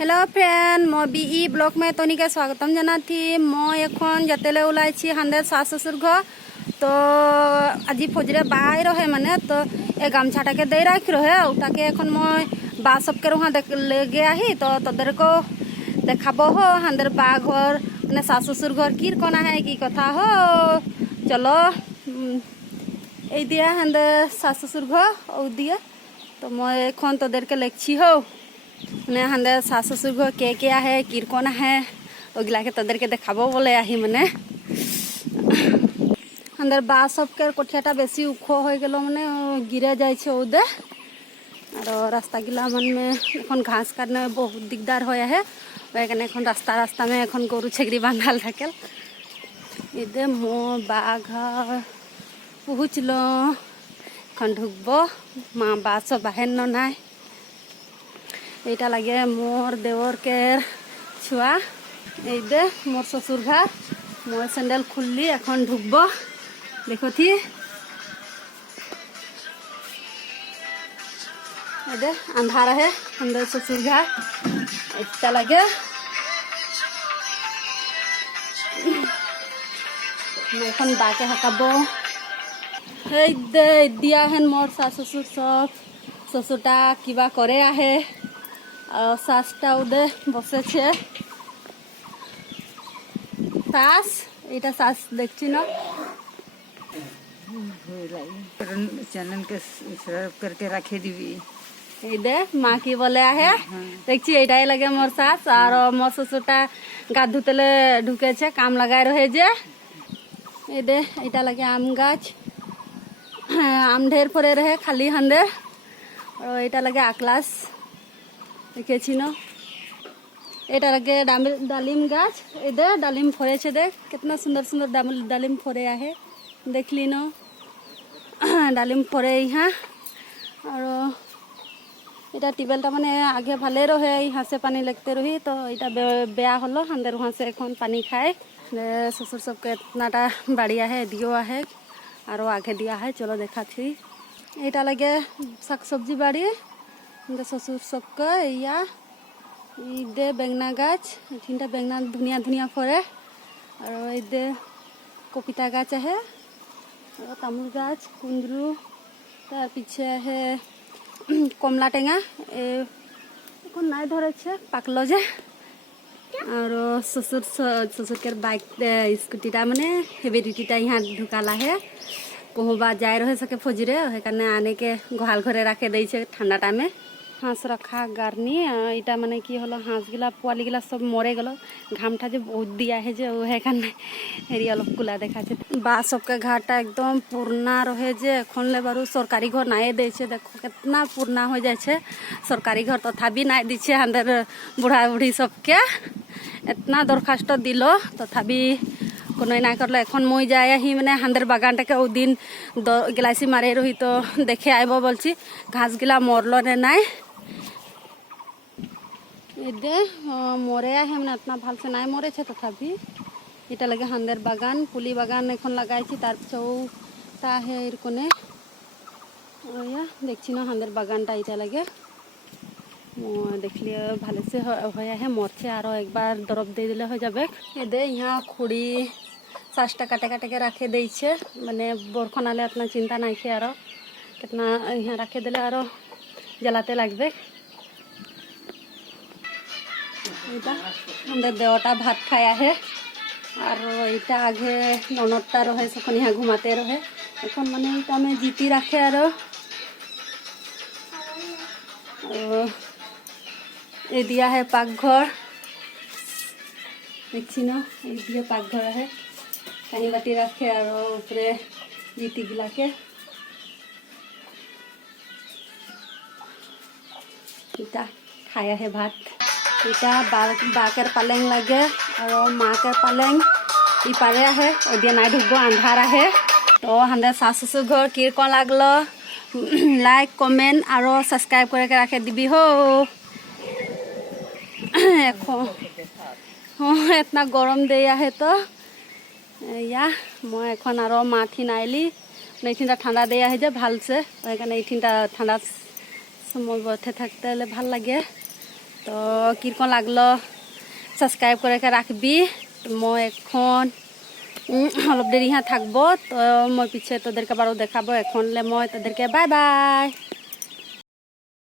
Hello friend मैं be blog में तनिके स्वागतम जाना थी मैं एखन जतेले ओलाइछि हांदे सास ससुर घर तो আজি फौजरे बाहर रहे माने तो ए गामछाटाके दे राख रहे ओटाके एखन मैं बा सबके वहाँ लेगे आही तो तोदेर को देखाबो हो हांदेर बा घर माने सास ससुर घर की कोना है की कथा हो चलो এই দিয়া হান্দে सास ससुर घर ও দিয়া तो मैं एखन तोदेर के लेखछि हो মানে হান্দে सास ससुर घर के आहे किरकोन आहे ओगिला के तोदेर के देखाबो बोले आही माने हांदेर बा सबके कठियाटा बेसी उख हो गेल माने गिरे जाय छे ओदे और रास्ता गिला मन में एखन घास काटने बहुत दिगदार होय आहे ओय काने एखन रास्ता में एखन गरु छेगरी बांधाल थाकेल इदे मो बाघा पहुँचलो एखन ढुकबो माँ बा सब बाहेर न नाय এইটা লাগে মোর দেওর के छुआ এই দে মোর শ্বশুর ঘর মোর স্যান্ডেল খুললি এখন ঢুকবো দেখো থি এই দে अंधार है अंदर ससुर घर এটা লাগে এখন বাকে হাকাবো এই দে দিয়া হেন মোর শাশ শ্বশুর সব শ্বশুরটা কিবা করে আহে और सासटा उदे बसे सास এটা सास देखছি ना चैनल के सर्व करके रखे दीबी এই দে মা কি বলে আহে দেখছি এইটাই লাগে মোর सास और मोर ससुरटा गা ধুতেলে ঢুকেছে কাম লাগায় রহে যে এই দে এটা লাগে আম গাছ আম ঢের পরে রহে খালি হান্দে और এটা লাগে আকলাস देखेছি ना এটা লাগে ডালিম গাছ এই দে ডালিম ফরেছে দেখ कितना सुंदर सुंदर डालिम फरे आहे देखली न डालिम फरे यहाँ और এটা টিবেলটা মানে আগে ভালে রহে यहाँ से पानी लगते रही तो এটা बेया हलो हांदेर वहाँ से এখন पानी खाए ससुर सबके इतनाटा बाड़िया है दियो आहे और आगे दिया है चलो देखा थी এটা লাগে শাক সবজি বাড়ি ससुर सबके या दे बेंगना गाछ तीनटा बेंगना धुनिया धुनिया फरे और दे कपिता गाछ है और तामुल गाछ कुंदरू तार पीछे है कमला टेंगा এখন নাই ধরেছে পাকলো যে और ससुर के बाइक स्कूटीटा माने हेविडिटीटा यहाँ ढुकाला है कहूँ जाए रहे सके फौजरे हेकाने आने के गोहाल घरे राखे दै छे ठंडाटा में हाँस रखा गारनी इटा माने कि हलो हाँस गिला पोवाली गिला सब मरे गलो घामटा जो बहुत दिया है जो हेकाने हेरी अलग कुला देखा बा सबके घाटा एकदम पुरना रहे जे एखनले बारू सरकारी घर नाए दै छे देखो कितना पुरना हो जाए छे सरकारी घर तथापि नाए दी छे हांदेर बुढ़ा बुढ़ी सबके इतना दरखास्त दिलो तथापि কোনো না করলে এখন মই যায় আহি মানে হাঁদের বাগানটাকে ও দিন গ্লাসি মারে রহি তো দেখে আইব বলছি ঘাসগুলা মরল নে নাই এদে মরে আহে মানে ইতনা ভালসে নাই মরেছে তথাপি এটা লাগে হাঁদের বাগান পুলি বাগান এখন লাগাইছি তার পিছটা হে এরকনে ওয়া দেখছি না হাঁদের বাগানটা এটা লাগে দেখলে ভালো সে হয়ে আহে মরছে আরো একবার দরব দিয়ে দিলে হয়ে যাবে এদে यहाँ খুঁড়ি सासटा काटे काटे के रखे दै छे माने बरखन आले इतना चिंता नहीं छे आरो कितना यहाँ रखे दिले आरो जलाते लागबे इटा हमदे देवटा भात खाया है और इटा आगे ननदटा रहे सखन यहाँ घुमाते रहे এখন মানে इटा में जीती रखे आरो ये दिया है पाकघर देखी ना ये दिया पाकघर है कहीं बाटी रखे और ऊपरे जीती गिला के इटा खाया है भात इटा बाकर पालेंग लगे और माँ के पालेंग इ पारे है ओदिया ना ढुकबो अंधार है तो हांदे सास ससुर घर किरकन लागलो लाइक कमेंट और सब्सक्राइब करके रखे दिबी हो इतना गरम दिया है तो या मैं এখন আর মাঠি নাইলি এইঠিনটা ঠান্ডা দেয়া হয় যে ভালসে ওইখানে এইঠিনটা ঠান্ডা সময় বসে থাকতে হলে ভাল লাগে তো কীরকম লাগলো সাবস্ক্রাইব করে রাখবি। তো মই এখন অলপ দেরি থাকবো, তো মই পিছে তোদেরকে আবারও দেখাবো। এখনলে মই তোদেরকে বাই বাই।